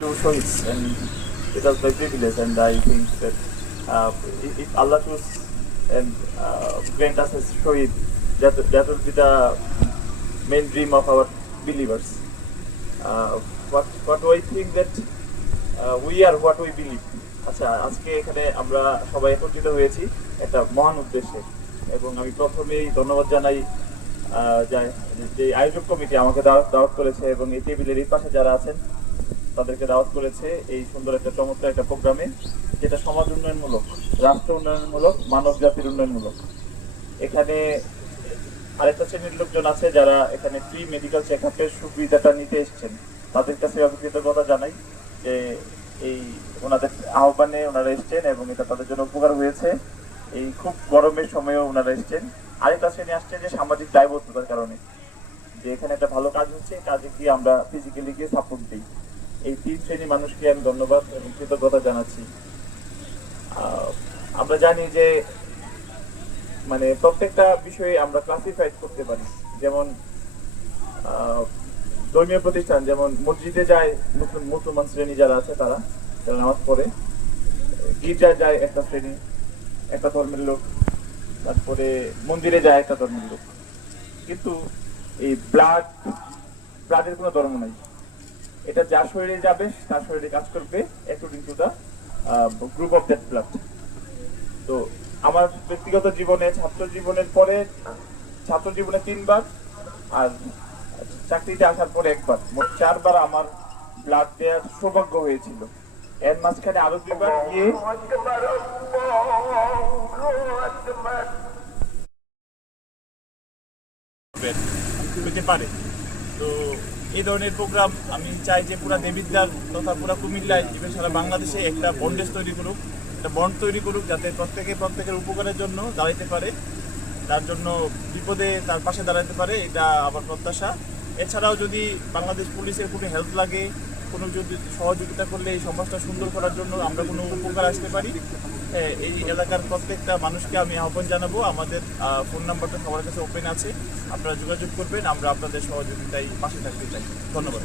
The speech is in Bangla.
To choice, and it was my privilege, and I think that if Allah choose and grant us as Shohid, that will be the main dream of our believers. What do I think that we are what we believe. আচ্ছা, আজকে এখানে আমরা সবাই একত্রিত হয়েছি একটা মহান উদ্দেশ্যে, এবং আমি প্রথমেই ধন্যবাদ জানাই যে আয়োজক কমিটি আমাকে দাওয়াত করেছে, এবং এই টেবিলের এই পাশে যারা আছেন তাদেরকে দাওয়াত করেছে এই সুন্দর একটা চমৎকার একটা প্রোগ্রামে, যেটা সমাজ উন্নয়নমূলক, রাষ্ট্র উন্নয়নমূলক, মানব জাতির উন্নয়নমূলক। এখানে আরেকটা শ্রেণীর লোকজন আছে যারা এখানে ফ্রি মেডিকেল চেক আপের সুবিধাটা নিতে এসেছেন, তাদের কাছে আমি কৃতজ্ঞতা জানাই যে এই ওনাদের আহ্বানে ওনারা এসছেন এবং এটা তাদের জন্য উপকার হয়েছে। এই খুব গরমের সময়ও ওনারা এসছেন। আরেকটা শ্রেণী আসছে যে সামাজিক দায়বদ্ধতার কারণে, যে এখানে একটা ভালো কাজ হচ্ছে, কাজে গিয়ে আমরা ফিজিক্যালি গিয়ে সাপোর্ট দিই। এই তিন শ্রেণী মানুষকে আমি ধন্যবাদ এবং কৃতজ্ঞতা জানাচ্ছি। আমরা জানি যে মানে প্রত্যেকটা বিষয়ে আমরা ক্লাসিফাইড করতে পারি, যেমন ধর্মীয় প্রতিষ্ঠান, যেমন মসজিদে যায় মুসলমান শ্রেণী যারা আছে তারা নামাজ পড়ে, গির্জায় যায় একটা শ্রেণী, একটা ধর্মের লোক, তারপরে মন্দিরে যায় একটা ধর্মের লোক। কিন্তু এই ব্লাডের কোনো ধর্ম নাই। এটা যার শরীরে যাবে তার শরীরে কাজ করবে according to the group of that blood. তো আমার ব্যক্তিগত জীবনে, ছাত্র জীবনের পরে, ছাত্র জীবনে 3 বার, আর চাকরিতে আসার পরে 1 বার, মোট 4 বার আমার ব্লাড দেওয়ার সৌভাগ্য হয়েছিল। এর মাঝখানে আরো 2 বার গিয়ে হতে পারে। তো এই ধরনের প্রোগ্রাম আমি চাই যে পুরা দেবিদ্বার তথা পুরা কুমিল্লায়, ইভেন সারা বাংলাদেশে একটা বন্ডেজ তৈরি করুক, একটা বন্ড তৈরি করুক, যাতে প্রত্যেকের উপকারের জন্য দাঁড়াইতে পারে, তার জন্য বিপদে তার পাশে দাঁড়াতে পারে, এটা আমার প্রত্যাশা। এছাড়াও যদি বাংলাদেশ পুলিশের কোনো হেল্প লাগে, কোনো যদি সহযোগিতা করলে এই সমাজটা সুন্দর করার জন্য আমরা কোনো উপকার আসতে পারি, এই এলাকার প্রত্যেকটা মানুষকে আমি আহ্বান জানাবো। আমাদের ফোন নাম্বারটা সবার কাছে ওপেন আছে, আপনারা যোগাযোগ করবেন, আমরা আপনাদের সহযোগিতায় পাশে থাকতে চাই। ধন্যবাদ।